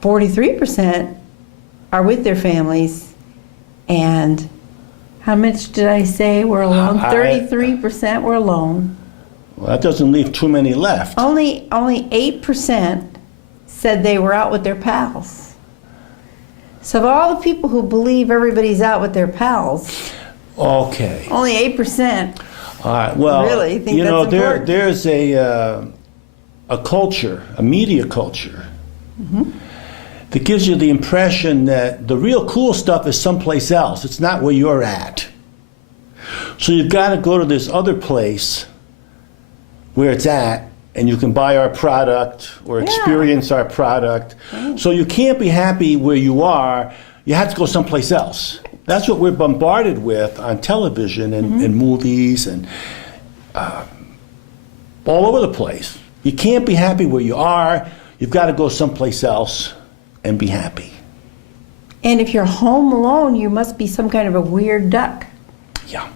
43% are with their families, and how much did I say were alone? 33% were alone. Well, that doesn't leave too many left. Only 8% said they were out with their pals. So of all the people who believe everybody's out with their pals, okay, only 8%. All right. Well, really think that's important. There's a culture, a media culture, that gives you the impression that the real cool stuff is someplace else. It's not where you're at. So you've got to go to this other place where it's at, and you can buy our product or experience our product. Right. So you can't be happy where you are. You have to go someplace else. That's what we're bombarded with on television and movies and all over the place. You can't be happy where you are. You've got to go someplace else and be happy. And if you're home alone, you must be some kind of a weird duck. Yeah.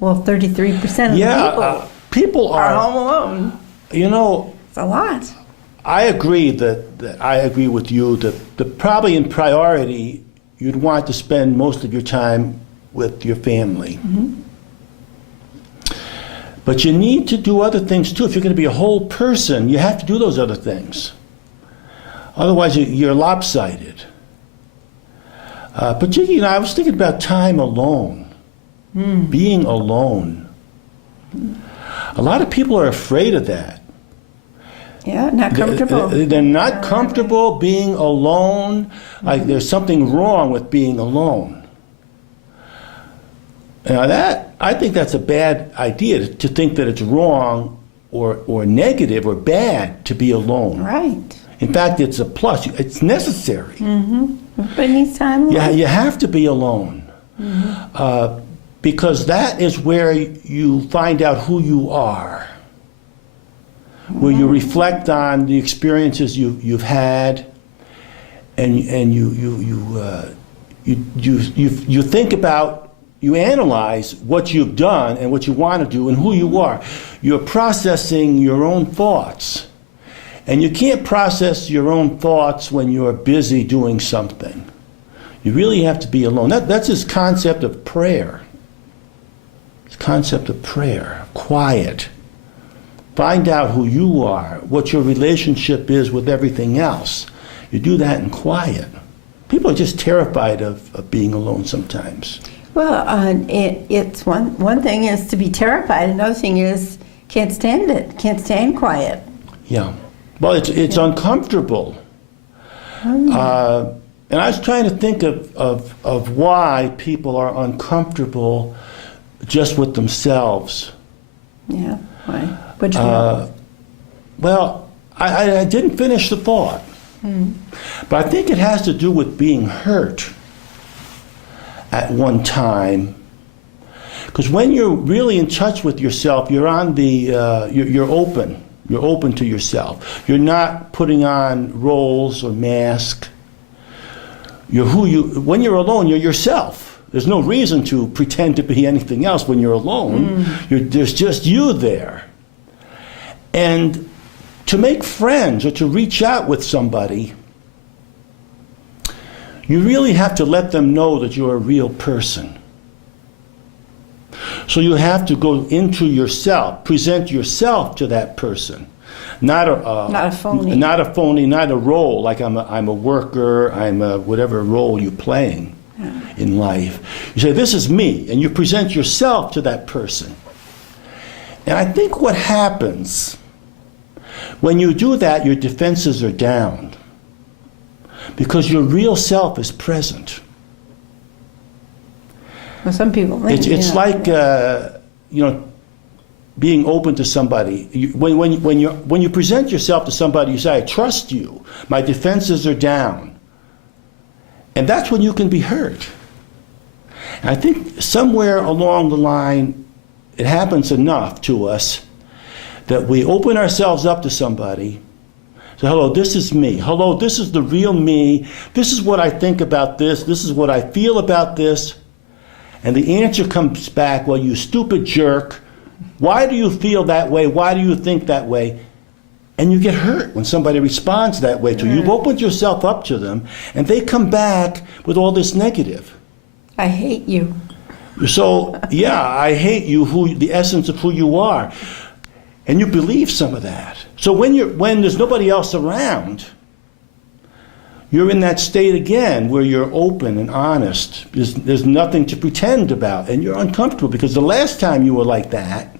Well, 33% of the people are home alone. You know, it's a lot. I agree that I agree with you that probably in priority you'd want to spend most of your time with your family. But you need to do other things too. If you're going to be a whole person, you have to do those other things. Otherwise, you're lopsided. But I was thinking about time alone, being alone. A lot of people are afraid of that. Yeah, not comfortable. They're not comfortable being alone. Like there's something wrong with being alone. Now I think that's a bad idea, to think that it's wrong or negative or bad to be alone. Right. In fact, it's a plus. It's necessary. Everybody needs time alone. Yeah, you have to be alone. Because that is where you find out who you are. Where you reflect on the experiences you've had, and you think about, you analyze what you've done and what you want to do and who you are. You're processing your own thoughts, and you can't process your own thoughts when you're busy doing something. You really have to be alone. That's this concept of prayer. This concept of prayer, quiet. Find out who you are, what your relationship is with everything else. You do that in quiet. People are just terrified of being alone sometimes. Well, it's one thing is to be terrified. Another thing is can't stand it. Can't stand quiet. Yeah. Well, it's uncomfortable. And I was trying to think of why people are uncomfortable just with themselves. Yeah. Why? What'd you know? Well, I didn't finish the thought. But I think it has to do with being hurt at one time. Because when you're really in touch with yourself, you're on the, you're open. You're open to yourself. You're not putting on roles or masks. You're when you're alone, you're yourself. There's no reason to pretend to be anything else when you're alone. There's just you there. And to make friends or to reach out with somebody, you really have to let them know that you're a real person. So you have to go into yourself, present yourself to that person. Not a phony. Not a phony, not a role, like I'm a worker, I'm a whatever role you're playing in life. You say, this is me, and you present yourself to that person. And I think what happens when you do that, your defenses are down because your real self is present. Well, some people think it's like being open to somebody. When you present yourself to somebody, you say, I trust you. My defenses are down. And that's when you can be hurt. And I think somewhere along the line, it happens enough to us that we open ourselves up to somebody. So, hello, this is me. Hello, this is the real me. This is what I think about this. This is what I feel about this. And the answer comes back, well, you stupid jerk. Why do you feel that way? Why do you think that way? And you get hurt when somebody responds that way to you. You've opened yourself up to them, and they come back with all this negative. I hate you. So, yeah, I hate you, the essence of who you are. And you believe some of that. So when there's nobody else around, you're in that state again where you're open and honest. There's nothing to pretend about, and you're uncomfortable because the last time you were like that,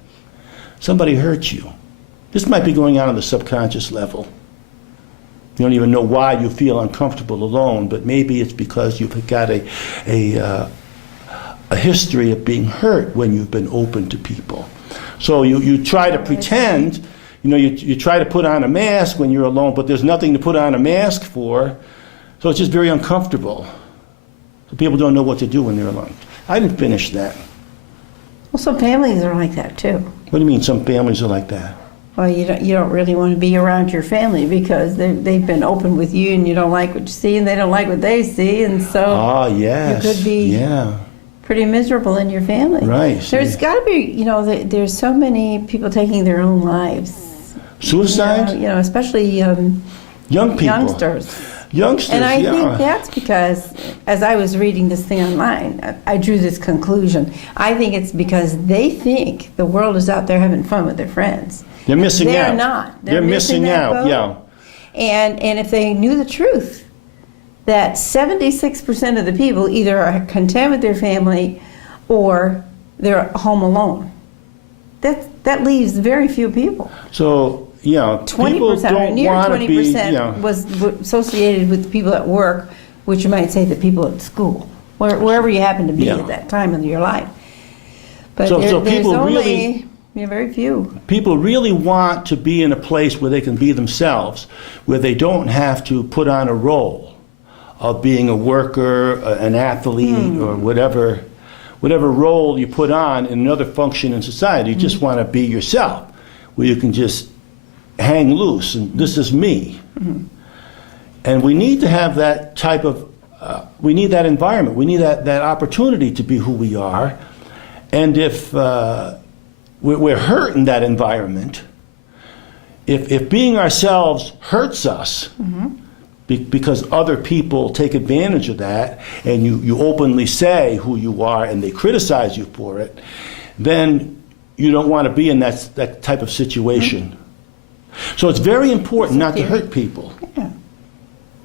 somebody hurt you. This might be going on the subconscious level. You don't even know why you feel uncomfortable alone, but maybe it's because you've got a history of being hurt when you've been open to people. So you try to pretend, you try to put on a mask when you're alone, but there's nothing to put on a mask for. So it's just very uncomfortable. So people don't know what to do when they're alone. I didn't finish that. Well, some families are like that too. What do you mean some families are like that? Well, you don't really want to be around your family because they've been open with you and you don't like what you see and they don't like what they see, and so Yes. you could be pretty miserable in your family. Right. There's got to be, there's so many people taking their own lives. Suicide? Especially Young people. youngsters. Youngsters, And I yeah. think that's because, as I was reading this thing online, I drew this conclusion. I think it's because they think the world is out there having fun with their friends. They're missing out. They're not. They're missing that out, boat. yeah. And if they knew the truth, that 76% of the people either are content with their family or they're home alone. That leaves very few people. So, people 20%, or don't near want to 20% be, was associated with the people at work, which you might say the people at school, wherever you happen to be Yeah. at that time in your life. But So there's people only really- very few. people really want to be in a place where they can be themselves, where they don't have to put on a role of being a worker, an athlete, or whatever role you put on in another function in society. You just want to be yourself, where you can just hang loose, and this is me. And we need to have that type of, we need that environment. We need that opportunity to be who we are. And if we're hurt in that environment, if being ourselves hurts us, because other people take advantage of that, and you openly say who you are and they criticize you for it, then you don't want to be in that type of situation. So it's very important not to hurt people. Yeah.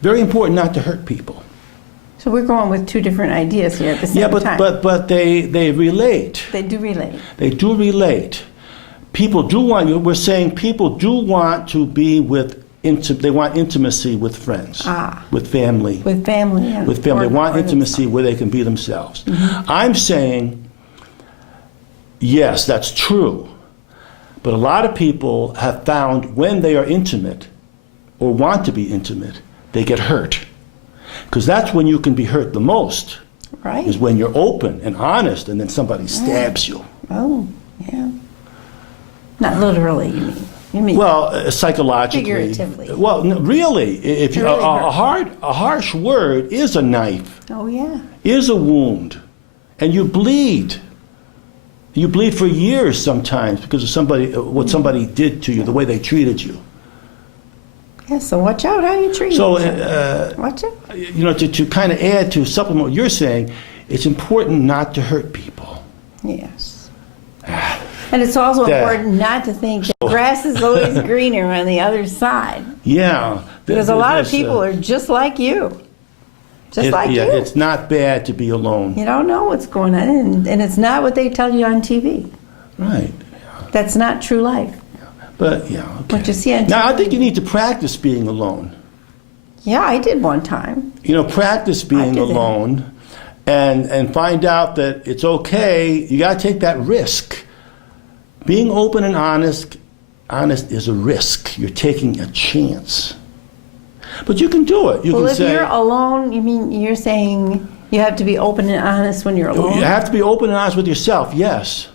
Very important not to hurt people. So we're going with two different ideas here at the same time. but they relate. They do relate. They do relate. People do want, we're saying people do want to be they want intimacy with friends, with family. With family. Yeah. With family. They want or intimacy where they can be themselves. I'm saying, yes, that's true. But a lot of people have found when they are intimate or want to be intimate, they get hurt. Because that's when you can be hurt the most, Right. is when you're open and honest and then somebody stabs you. Oh, yeah. Not literally, you mean. You mean Well, psychologically. Figuratively. Well, no, really, if you, Really a harsh word is a knife, oh, yeah. is a wound, and you bleed. You bleed for years sometimes because of what somebody did to you, the way they treated you. Yeah, so watch out how you treat So, each watch out. to kind of add to supplement what you're saying, it's important not to hurt people. Yes. And it's also Yeah. important not to think that grass is always greener on the other side. Yeah. Because a lot of There's, people are just like you. Just like you. It's not bad to be alone. You don't know what's going on, and it's not what they tell you on TV. Right. That's not true life. But, yeah, okay. What you see on Now, I TV. think you need to practice being alone. Yeah, I did one time. Practice being do that. alone and find out that it's okay. You got to take that risk. Being open and honest is a risk. You're taking a chance. But you can do it. You Well, can if say, you're alone, you mean you're saying you have to be open and honest when you're alone? you have to be open and honest with yourself, yes.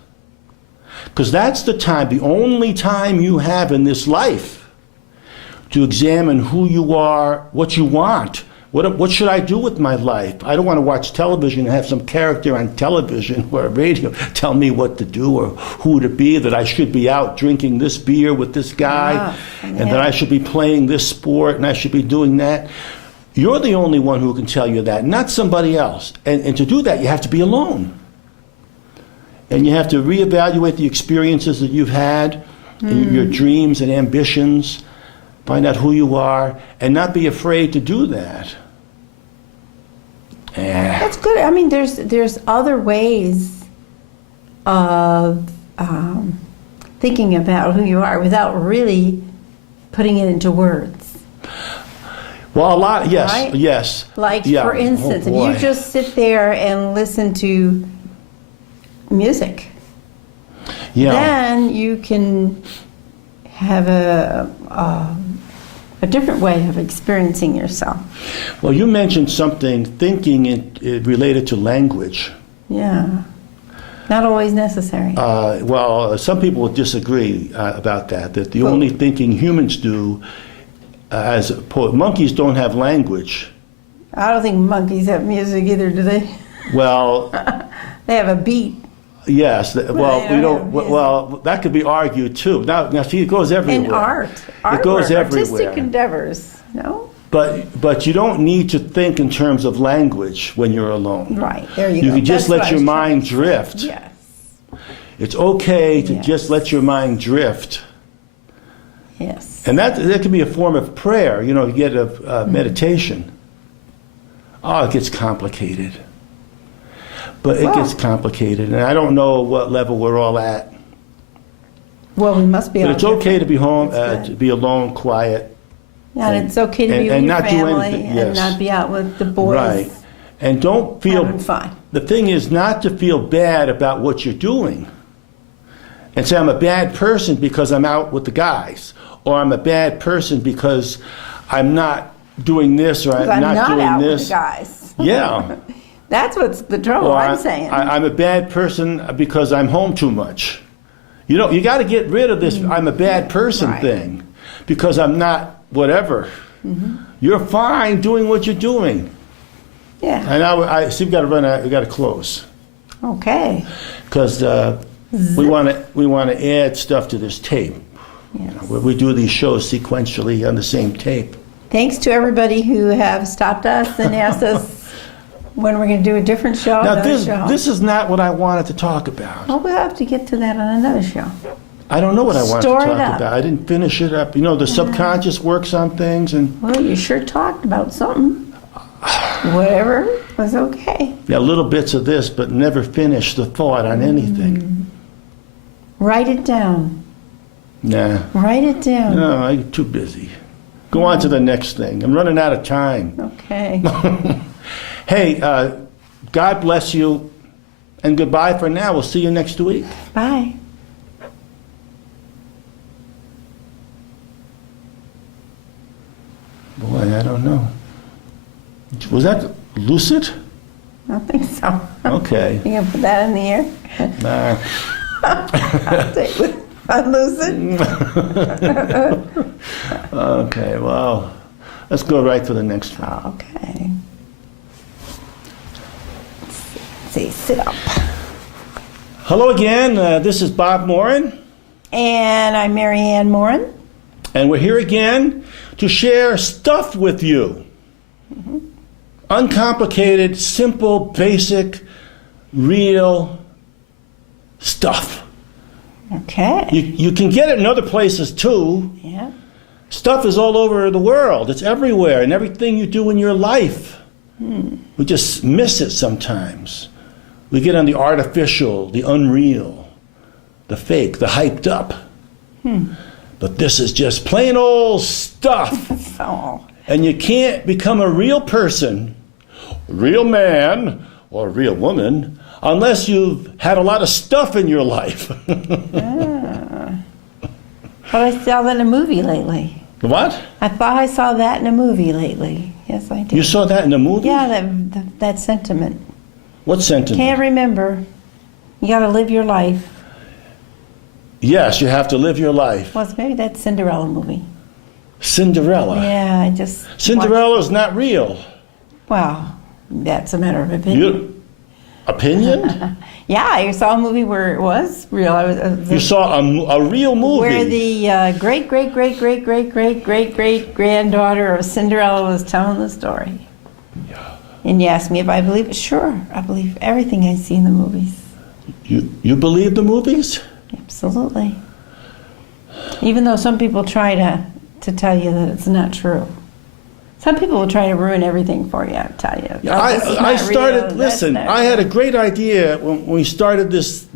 Because that's the only time you have in this life to examine who you are, what you want, What should I do with my life? I don't want to watch television and have some character on television or radio tell me what to do or who to be, that I should be out drinking this beer with this guy, and that I should be playing this sport and I should be doing that. You're the only one who can tell you that, not somebody else. And to do that, you have to be alone. And you have to reevaluate the experiences that you've had, and your dreams and ambitions, find out who you are, and not be afraid to do that. That's good. I mean, there's other ways of thinking about who you are without really putting it into words. Well, a lot, yes, Right? yes. Like, Yeah. for instance, Oh, if boy. you just sit there and listen to music, Yeah. then you can have a different way of experiencing yourself. Well, you mentioned something, thinking related to language. Yeah. Not always necessary. Some people would disagree about that the Well- only thinking humans do, monkeys don't have language. I don't think monkeys have music either, do they? Well, They have a beat. yes. they We don't don't. have music. Well, that could be argued too. Now, see, it goes everywhere. And art. It goes Artwork, everywhere. artistic endeavors. No? But you don't need to think in terms of language when you're alone. Right. There you You go. can just That's what let I your was trying mind to say. drift. Yes. It's okay to Yes. just let your mind drift. Yes. And that can be a form of prayer, you get a meditation. Oh, it gets complicated. But it Well- gets complicated, and I don't know what level we're all at. Well, we must be But all it's okay to be home, That's to good. be alone, quiet. Yeah, and it's okay to be and with your not do family anything, and yes. not be out with the boys. Right. And don't feel, Having fun. the thing is not to feel bad about what you're doing. And say, I'm a bad person because I'm out with the guys. Or I'm a bad person because I'm not doing this, or 'Cause I'm not doing out this. with the guys. Yeah. That's what's the trouble, Or I'm saying. I'm a bad person because I'm home too much. You got to get rid of this I'm a bad person Right. thing because I'm not whatever. You're fine doing what you're doing. Yeah. And I see we got to close Okay. because we want to add stuff to this tape. Yes. We do these shows sequentially on the same tape. Thanks to everybody who have stopped us and asked us when we're going to do a different show. Now another show. this is not what I wanted to talk about. Well, we'll have to get to that on another show. I don't know what I wanted Store to it talk up. about. I didn't finish it up. The subconscious works on things, and Well, you sure talked about something. Whatever was okay. yeah, little bits of this, but never finished the thought on anything. Write it down. Nah, Write it down. no, I'm too busy. Go on to the next thing. I'm running out of time. Okay. Hey, God bless you, and goodbye for now. We'll see you next week. Bye. Boy, I don't know. Was that lucid? I don't think so. Okay. You gonna put that in the air? Nah. I'll take it. Unloosen. Okay, well, let's go right for the next one. Okay. Let's see, sit up. Hello again. This is Bob Morin, And I'm Mary Ann Morin. and we're here again to share stuff with you. Uncomplicated, simple, basic, real stuff. Okay. You can get it in other places too. Yeah. Stuff is all over the world. It's everywhere in everything you do in your life. We just miss it sometimes. We get on the artificial, the unreal, the fake, the hyped up. But this is just plain old stuff. So, And you can't become a real person, real man, or a real woman unless you've had a lot of stuff in your life. but I saw that in a movie lately. What? I thought I saw that in a movie lately. Yes, I did. You saw that in the movie? Yeah, that sentiment. What sentence? Can't remember. You got to live your life. Yes, you have to live your life. Well, it's maybe that Cinderella movie. Cinderella. Yeah, I just. Cinderella's not real. Well, that's a matter of opinion. Your opinion? Yeah, I saw a movie where it was real. You saw a real movie. Where the great granddaughter of Cinderella was telling the story. Yeah. And you asked me if I believe it. Sure, I believe everything I see in the movies. You believe the movies? Absolutely. Even though some people try to tell you that it's not true. Some people will try to ruin everything for you, I'll tell you. Yeah, Oh, this is I not started, real, that's listen, not I had a real. great idea when we started this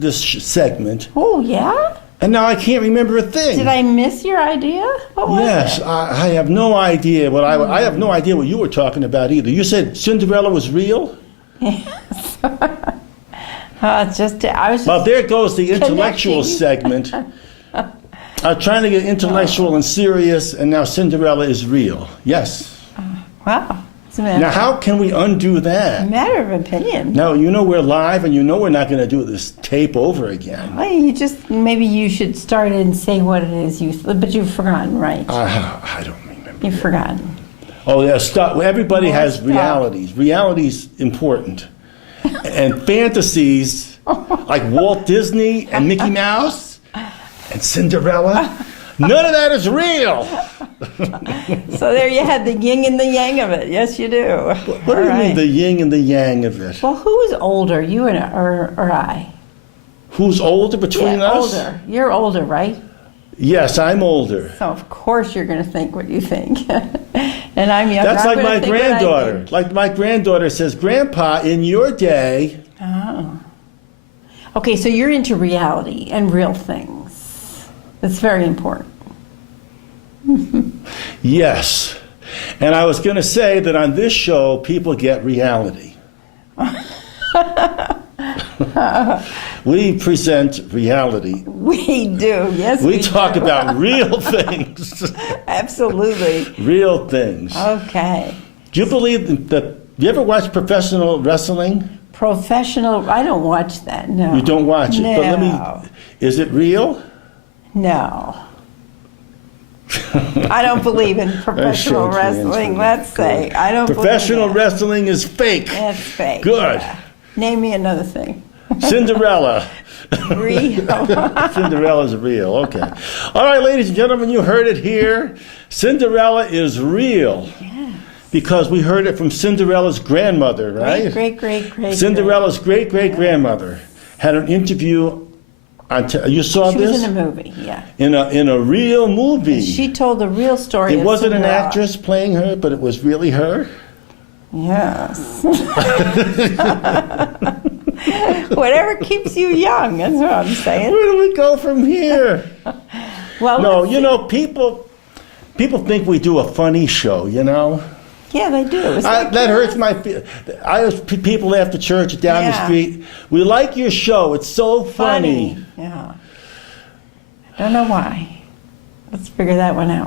segment, Oh, yeah? and now I can't remember a thing. Did I miss your idea? What was Yes, it? I have no idea what I have no idea what you were talking about either. You said Cinderella was real? Yes. It's just, I was just, Well, there goes the intellectual Connecting. segment. I'm trying to get intellectual and serious, and now Cinderella is real. Yes. wow. It's a Now, how can we undo that? matter of opinion. Now, you know we're live, and you know we're not going to do this tape over again. Well, maybe you should start and say what it is but you've forgotten, right? I don't remember. You've forgotten. Oh, yeah, stop. Everybody More has stuff. realities. Reality's important. And fantasies, like Walt Disney and Mickey Mouse and Cinderella, none of that is real. So there you had the yin and the yang of it. Yes, you do. What do you mean, the yin and the yang of it? Well, who's older, you or I? Who's older between Yeah, us? older. You're older, right? Yes, I'm older. So of course you're going to think what you think, and I'm younger. That's I'm like gonna my think what I granddaughter. think. Like my granddaughter says, Grandpa, in your day, Oh. Okay, so you're into reality and real things. It's very important. yes. And I was going to say that on this show, people get reality. We present reality. We do, yes. We talk do. about real things. Absolutely. Real things. Okay. Do you believe that? You ever watch professional wrestling? Professional. I don't watch that. No. You don't watch it. No. But let me. Is it real? No. I don't believe in professional shake hands wrestling. with Let's you. say I don't. Professional believe that. wrestling is fake. That's fake. Good. Yeah. Name me another thing. Cinderella. Real. Cinderella's real. Okay. All right, ladies and gentlemen, you heard it here. Cinderella is real. Yeah. Because we heard it from Cinderella's grandmother, right? Great. Cinderella's great-great-grandmother had an interview on. You saw She this was in a movie. Yeah. in a real movie. She told the real story. It of wasn't an Cinderella. actress playing her, but it was really her. Yes. Whatever keeps you young. That's what I'm saying. Where do we go from here? Well, No, let's you see. know, people think we do a funny show. You know. Yeah, they do. It's like That hurts my feelings. I have people after church down the Yeah. street. We like your show. It's so funny. Yeah. I don't know why. Let's figure that one out.